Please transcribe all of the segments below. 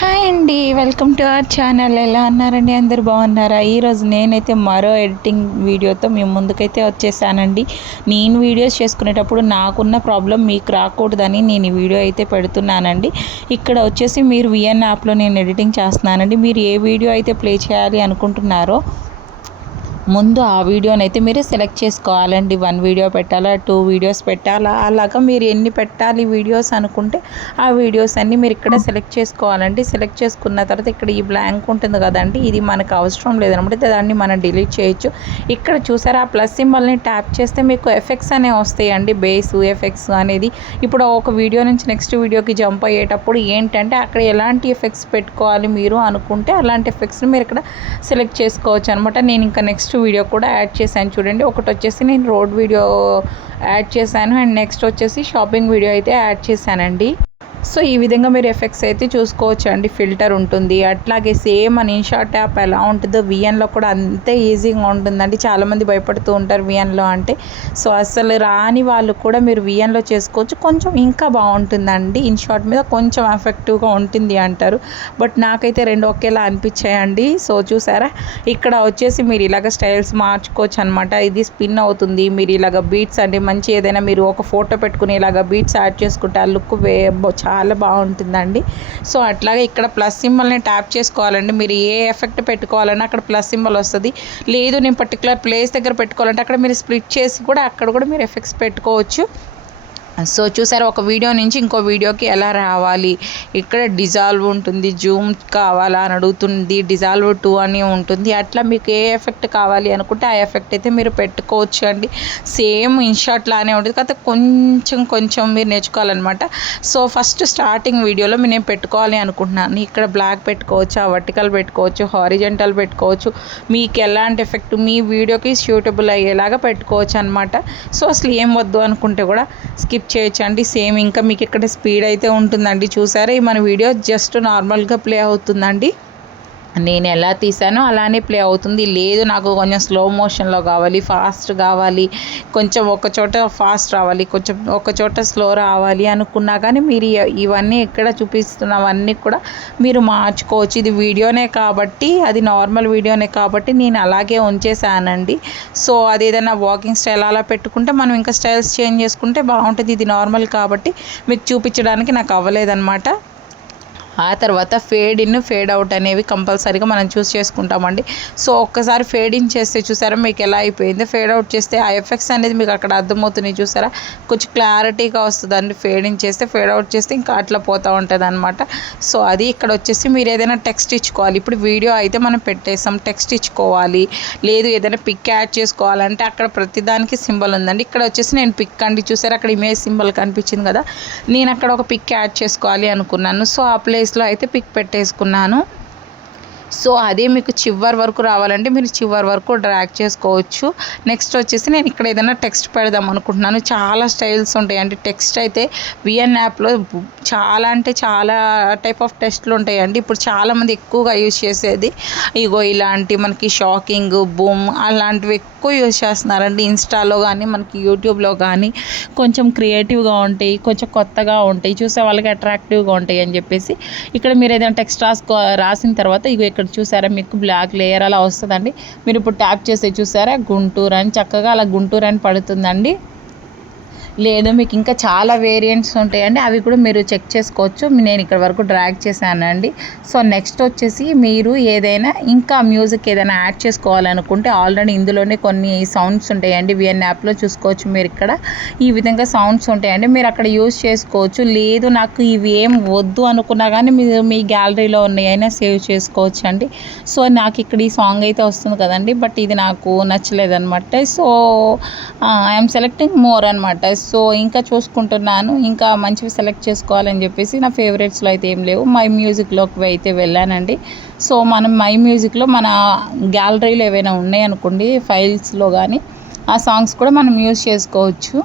Hi అండి, welcome to our channel. ఎలా ఉన్నారండి? అందరు బాగున్నారా? ఈరోజు నేనైతే మరో ఎడిటింగ్ వీడియోతో మేము ముందుకైతే వచ్చేసానండి. నేను వీడియోస్ చేసుకునేటప్పుడు నాకున్న ప్రాబ్లం మీకు రాకూడదని నేను ఈ వీడియో అయితే పెడుతున్నానండి. ఇక్కడ వచ్చేసి మీరు విఎన్ యాప్లో నేను ఎడిటింగ్ చేస్తున్నానండి. మీరు ఏ వీడియో అయితే ప్లే చేయాలి అనుకుంటున్నారో ముందు ఆ వీడియోని అయితే మీరు సెలెక్ట్ చేసుకోవాలండి. 1 వీడియో పెట్టాలా, 2 వీడియోస్ పెట్టాలా, అలాగా మీరు ఎన్ని పెట్టాలి వీడియోస్ అనుకుంటే ఆ వీడియోస్ అన్నీ మీరు ఇక్కడ సెలెక్ట్ చేసుకోవాలండి. సెలెక్ట్ చేసుకున్న తర్వాత ఇక్కడ ఈ బ్లాంక్ ఉంటుంది కదండి, ఇది మనకు అవసరం లేదనమాట. దాన్ని మనం డిలీట్ చేయొచ్చు. ఇక్కడ చూసారా ఆ ప్లస్ సింబల్ని ట్యాప్ చేస్తే మీకు ఎఫెక్ట్స్ అనేవి వస్తాయండి. బేసు ఎఫెక్ట్స్ అనేది ఇప్పుడు ఒక వీడియో నుంచి నెక్స్ట్ వీడియోకి జంప్ అయ్యేటప్పుడు ఏంటంటే అక్కడ ఎలాంటి ఎఫెక్ట్స్ పెట్టుకోవాలి మీరు అనుకుంటే అలాంటి ఎఫెక్ట్స్ని మీరు ఇక్కడ సెలెక్ట్ చేసుకోవచ్చు అనమాట. నేను ఇంకా నెక్స్ట్ వీడియో కూడా యాడ్ చేశాను చూడండి. ఒకటి వచ్చేసి నేను రోడ్ వీడియో యాడ్ చేశాను అండ్ నెక్స్ట్ వచ్చేసి షాపింగ్ వీడియో అయితే యాడ్ చేశానండి. సో ఈ విధంగా మీరు ఎఫెక్ట్స్ అయితే చూసుకోవచ్చు అండి. ఫిల్టర్ ఉంటుంది, అట్లాగే సేమ్ మన ఇన్షాట్ యాప్ ఎలా ఉంటుందో విఎన్లో కూడా అంతే ఈజీగా ఉంటుందండి. చాలామంది భయపడుతూ ఉంటారు విఎన్లో అంటే. సో అసలు రాని వాళ్ళు కూడా మీరు విఎన్లో చేసుకోవచ్చు. కొంచెం ఇంకా బాగుంటుందండి, ఇన్షాట్ మీద కొంచెం ఎఫెక్టివ్గా ఉంటుంది అంటారు. బట్ నాకైతే రెండు ఒకేలా అనిపించాయండి. సో చూసారా ఇక్కడ వచ్చేసి మీరు ఇలాగ స్టైల్స్ మార్చుకోవచ్చు అనమాట. ఇది స్పిన్ అవుతుంది. మీరు ఇలాగ బీట్స్ అంటే మంచి ఏదైనా మీరు ఒక ఫోటో పెట్టుకుని ఇలాగ బీట్స్ యాడ్ చేసుకుంటే ఆ లుక్ చాలా బాగుంటుందండి. సో అట్లాగే ఇక్కడ ప్లస్ సింబల్ని ట్యాప్ చేసుకోవాలండి. మీరు ఏ ఎఫెక్ట్ పెట్టుకోవాలన్నా అక్కడ ప్లస్ సింబల్ వస్తుంది. లేదు నేను పర్టికులర్ ప్లేస్ దగ్గర పెట్టుకోవాలంటే అక్కడ మీరు స్ప్లిట్ చేసి కూడా అక్కడ కూడా మీరు ఎఫెక్ట్స్ పెట్టుకోవచ్చు. సో చూసారా ఒక వీడియో నుంచి ఇంకో వీడియోకి ఎలా రావాలి. ఇక్కడ డిజాల్వ్ ఉంటుంది, జూమ్ కావాలా అని అడుగుతుంది, డిజాల్వ్ 2 అని ఉంటుంది. అట్లా మీకు ఏ ఎఫెక్ట్ కావాలి అనుకుంటే ఆ ఎఫెక్ట్ అయితే మీరు పెట్టుకోవచ్చు అండి. సేమ్ ఇన్షాట్ లానే ఉంటుంది, కాకపోతే కొంచెం మీరు నేర్చుకోవాలన్నమాట. సో ఫస్ట్ స్టార్టింగ్ వీడియోలో నేను పెట్టుకోవాలి అనుకుంటున్నాను. ఇక్కడ బ్లాక్ పెట్టుకోవచ్చు, వర్టికల్ పెట్టుకోవచ్చు, హారిజెంటల్ పెట్టుకోవచ్చు. మీకు ఎలాంటి ఎఫెక్ట్ మీ వీడియోకి సూటబుల్ అయ్యేలాగా పెట్టుకోవచ్చు అనమాట. సో అసలు ఏం వద్దు అనుకుంటే కూడా స్కిప్ చేయొచ్చు అండి. సేమ్ ఇంకా మీకు ఇక్కడ స్పీడ్ అయితే ఉంటుందండి. చూసారా మన వీడియో జస్ట్ నార్మల్గా ప్లే అవుతుందండి. నేను ఎలా తీసానో అలానే ప్లే అవుతుంది. లేదు నాకు కొంచెం స్లో మోషన్లో కావాలి, ఫాస్ట్ కావాలి, కొంచెం ఒక చోట ఫాస్ట్ రావాలి, కొంచెం ఒక చోట స్లో రావాలి అనుకున్నా కానీ మీరు ఇవన్నీ ఇక్కడ చూపిస్తున్నవన్నీ కూడా మీరు మార్చుకోవచ్చు. ఇది వీడియోనే కాబట్టి, అది నార్మల్ వీడియోనే కాబట్టి నేను అలాగే ఉంచేసానండి. సో అది ఏదైనా వాకింగ్ స్టైల్ అలా పెట్టుకుంటే మనం ఇంకా స్టైల్స్ చేంజ్ చేసుకుంటే బాగుంటుంది. ఇది నార్మల్ కాబట్టి మీకు చూపించడానికి నాకు అవ్వలేదన్నమాట. ఆ తర్వాత ఫేడ్ ఇన్ ఫేడ్ అవుట్ అనేవి కంపల్సరీగా మనం చూస్ చేసుకుంటామండి. సో ఒక్కసారి ఫేడ్ ఇన్ చేస్తే చూసారా మీకు ఎలా అయిపోయింది. ఫేడ్ అవుట్ చేస్తే ఆ ఎఫెక్ట్స్ అనేది మీకు అక్కడ అర్థమవుతున్నాయి చూసారా, కొంచెం క్లారిటీగా వస్తుందండి. ఫేడ్ ఇన్ చేస్తే ఫేడ్ అవుట్ చేస్తే ఇంకా అట్లా పోతూ ఉంటుంది అనమాట. సో అది ఇక్కడ వచ్చేసి మీరు ఏదైనా టెక్స్ట్ ఇచ్చుకోవాలి. ఇప్పుడు వీడియో అయితే మనం పెట్టేసాం, టెక్స్ట్ ఇచ్చుకోవాలి. లేదు ఏదైనా పిక్ యాడ్ చేసుకోవాలంటే అక్కడ ప్రతిదానికి సింబల్ ఉందండి. ఇక్కడ వచ్చేసి నేను పిక్ అండి, చూసారా అక్కడ ఇమేజ్ సింబల్ కనిపించింది కదా, నేను అక్కడ ఒక పిక్ యాడ్ చేసుకోవాలి అనుకున్నాను. సో ఆ ప్లేస్లో అయితే పిక్ పెట్టేసుకున్నాను. సో అదే మీకు చివరి వరకు రావాలంటే మీరు చివరి వరకు డ్రాగ్ చేసుకోవచ్చు. నెక్స్ట్ వచ్చేసి నేను ఇక్కడ ఏదైనా టెక్స్ట్ పెడదాం అనుకుంటున్నాను. చాలా స్టైల్స్ ఉంటాయి అంటే టెక్స్ట్ అయితే విఎన్ యాప్లో చాలా అంటే చాలా టైప్ ఆఫ్ టెక్స్ట్లు ఉంటాయండి. ఇప్పుడు చాలామంది ఎక్కువగా యూజ్ చేసేది ఇగో ఇలాంటి మనకి షాకింగ్, బూమ్ అలాంటివి ఎక్కువ యూజ్ చేస్తున్నారండి. ఇన్స్టాలో కానీ మనకి యూట్యూబ్లో కానీ కొంచెం క్రియేటివ్గా ఉంటాయి, కొంచెం కొత్తగా ఉంటాయి, చూసే వాళ్ళకి అట్రాక్టివ్గా ఉంటాయి అని చెప్పేసి ఇక్కడ మీరు ఏదైనా టెక్స్ట్ రాసిన తర్వాత ఇగో ఇక్కడ చూసారా మీకు బ్లాక్ లేయర్ అలా వస్తుందండి. మీరు ఇప్పుడు ట్యాప్ చేస్తే చూసారా గుంటూరు అని చక్కగా అలా గుంటూరు అని పడుతుందండి. లేదు మీకు ఇంకా చాలా వేరియంట్స్ ఉంటాయండి, అవి కూడా మీరు చెక్ చేసుకోవచ్చు. నేను ఇక్కడ వరకు డ్రాగ్ చేశానండి. సో నెక్స్ట్ వచ్చేసి మీరు ఏదైనా ఇంకా మ్యూజిక్ ఏదైనా యాడ్ చేసుకోవాలనుకుంటే ఆల్రెడీ ఇందులోనే కొన్ని సౌండ్స్ ఉంటాయండి. విఎన్ యాప్లో చూసుకోవచ్చు మీరు. ఇక్కడ ఈ విధంగా సౌండ్స్ ఉంటాయండి, మీరు అక్కడ యూజ్ చేసుకోవచ్చు. లేదు నాకు ఇవి ఏం వద్దు అనుకున్నా కానీ మీరు మీ గ్యాలరీలో ఉన్నాయైనా సేవ్ చేసుకోవచ్చు అండి. సో నాకు ఇక్కడ ఈ సాంగ్ అయితే వస్తుంది కదండి, బట్ ఇది నాకు నచ్చలేదన్నమాట. సో ఐఎమ్ సెలెక్టింగ్ మోర్ అనమాట. సో ఇంకా చూసుకుంటున్నాను, ఇంకా మంచివి సెలెక్ట్ చేసుకోవాలని చెప్పేసి నా ఫేవరెట్స్లో అయితే ఏం లేవు. మై మ్యూజిక్లోకి అయితే వెళ్ళానండి. సో మనం మై మ్యూజిక్లో మన గ్యాలరీలో ఏవైనా ఉన్నాయనుకోండి ఫైల్స్లో కానీ ఆ సాంగ్స్ కూడా మనం యూజ్ చేసుకోవచ్చు.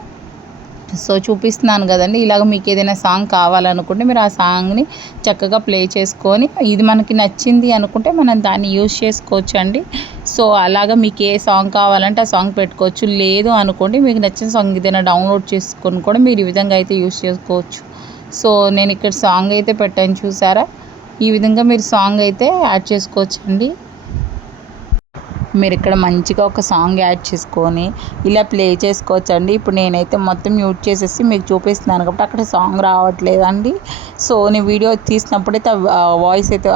సో చూపిస్తున్నాను కదండి, ఇలాగ మీకు ఏదైనా సాంగ్ కావాలనుకుంటే మీరు ఆ సాంగ్ని చక్కగా ప్లే చేసుకొని ఇది మనకి నచ్చింది అనుకుంటే మనం దాన్ని యూజ్ చేసుకోవచ్చు అండి. సో అలాగా మీకు ఏ సాంగ్ కావాలంటే ఆ సాంగ్ పెట్టుకోవచ్చు. లేదు అనుకోండి మీకు నచ్చిన సాంగ్ ఏదైనా డౌన్లోడ్ చేసుకొని కూడా మీరు ఈ విధంగా అయితే యూజ్ చేసుకోవచ్చు. సో నేను ఇక్కడ సాంగ్ అయితే పెట్టాను చూసారా, ఈ విధంగా మీరు సాంగ్ అయితే యాడ్ చేసుకోవచ్చండి. మీరు ఇక్కడ మంచిగా ఒక సాంగ్ యాడ్ చేసుకొని ఇలా ప్లే చేసుకోవచ్చండి. ఇప్పుడు నేనైతే మొత్తం మ్యూట్ చేసేసి మీకు చూపిస్తున్నాను కాబట్టి అక్కడ సాంగ్ రావట్లేదండి. సో నేను వీడియో తీసినప్పుడైతే వాయిస్ అయితే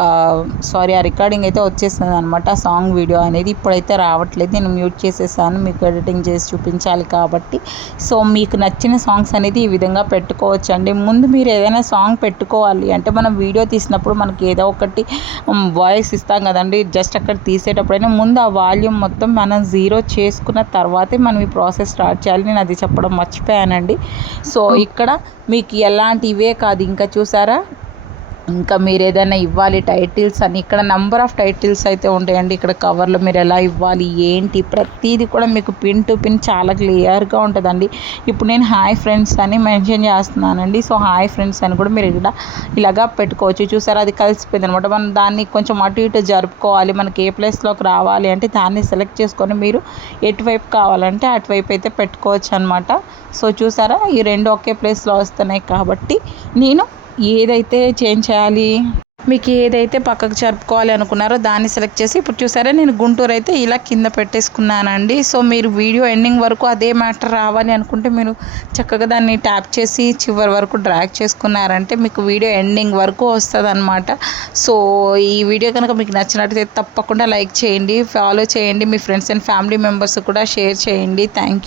ఆ రికార్డింగ్ అయితే వచ్చేస్తుంది అనమాట. ఆ సాంగ్ వీడియో అనేది ఇప్పుడైతే రావట్లేదు. నేను మ్యూట్ చేసేసాను మీకు ఎడిటింగ్ చేసి చూపించాలి కాబట్టి. సో మీకు నచ్చిన సాంగ్స్ అనేది ఈ విధంగా పెట్టుకోవచ్చండి. ముందు మీరు ఏదైనా సాంగ్ పెట్టుకోవాలి అంటే మనం వీడియో తీసినప్పుడు మనకి ఏదో ఒకటి వాయిస్ ఇస్తాం కదండి. జస్ట్ అక్కడ తీసేటప్పుడైనా ముందు ఆ వాల్యూమ్ మొత్తం మనం 0 చేసుకున్న తర్వాతే మనం ఈ ప్రాసెస్ స్టార్ట్ చేయాలి. నేను అది చెప్పడం మర్చిపోయానండి. సో ఇక్కడ మీకు ఎలాంటి ఇవే కాదు, ఇంకా చూసారా, ఇంకా మీరు ఏదైనా ఇవ్వాలి టైటిల్స్ అని ఇక్కడ నెంబర్ ఆఫ్ టైటిల్స్ అయితే ఉంటాయండి. ఇక్కడ కవర్లో మీరు ఎలా ఇవ్వాలి ఏంటి ప్రతిదీ కూడా మీకు పిన్ టు పిన్ చాలా క్లియర్గా ఉంటుందండి. ఇప్పుడు నేను హాయ్ ఫ్రెండ్స్ అని మెన్షన్ చేస్తున్నానండి. సో హాయ్ ఫ్రెండ్స్ అని కూడా మీరు ఇక్కడ ఇలాగా పెట్టుకోవచ్చు. చూసారా, అది కలిసిపోయింది అనమాట. మనం దాన్ని కొంచెం అటు ఇటు జరుపుకోవాలి. మనకి ఏ ప్లేస్లోకి రావాలి అంటే దాన్ని సెలెక్ట్ చేసుకొని మీరు ఎటువైపు కావాలంటే అటువైపు అయితే పెట్టుకోవచ్చు అనమాట. సో చూసారా, ఈ రెండు ఒకే ప్లేస్లో వస్తున్నాయి కాబట్టి నేను ఏదైతే చేంజ్ చేయాలి, మీకు ఏదైతే పక్కకు జరుపుకోవాలి అనుకున్నారో దాన్ని సెలెక్ట్ చేసి ఇప్పుడు చూసారా నేను గుంటూరు అయితే ఇలా కింద పెట్టేసుకున్నానండి. సో మీరు వీడియో ఎండింగ్ వరకు అదే మ్యాటర్ రావాలి అనుకుంటే మీరు చక్కగా దాన్ని ట్యాప్ చేసి చివరి వరకు డ్రాగ్ చేసుకున్నారంటే మీకు వీడియో ఎండింగ్ వరకు వస్తుంది అనమాట. సో ఈ వీడియో కనుక మీకు నచ్చినట్టయితే తప్పకుండా లైక్ చేయండి, ఫాలో చేయండి, మీ ఫ్రెండ్స్ అండ్ ఫ్యామిలీ మెంబర్స్ కూడా షేర్ చేయండి. Thank you.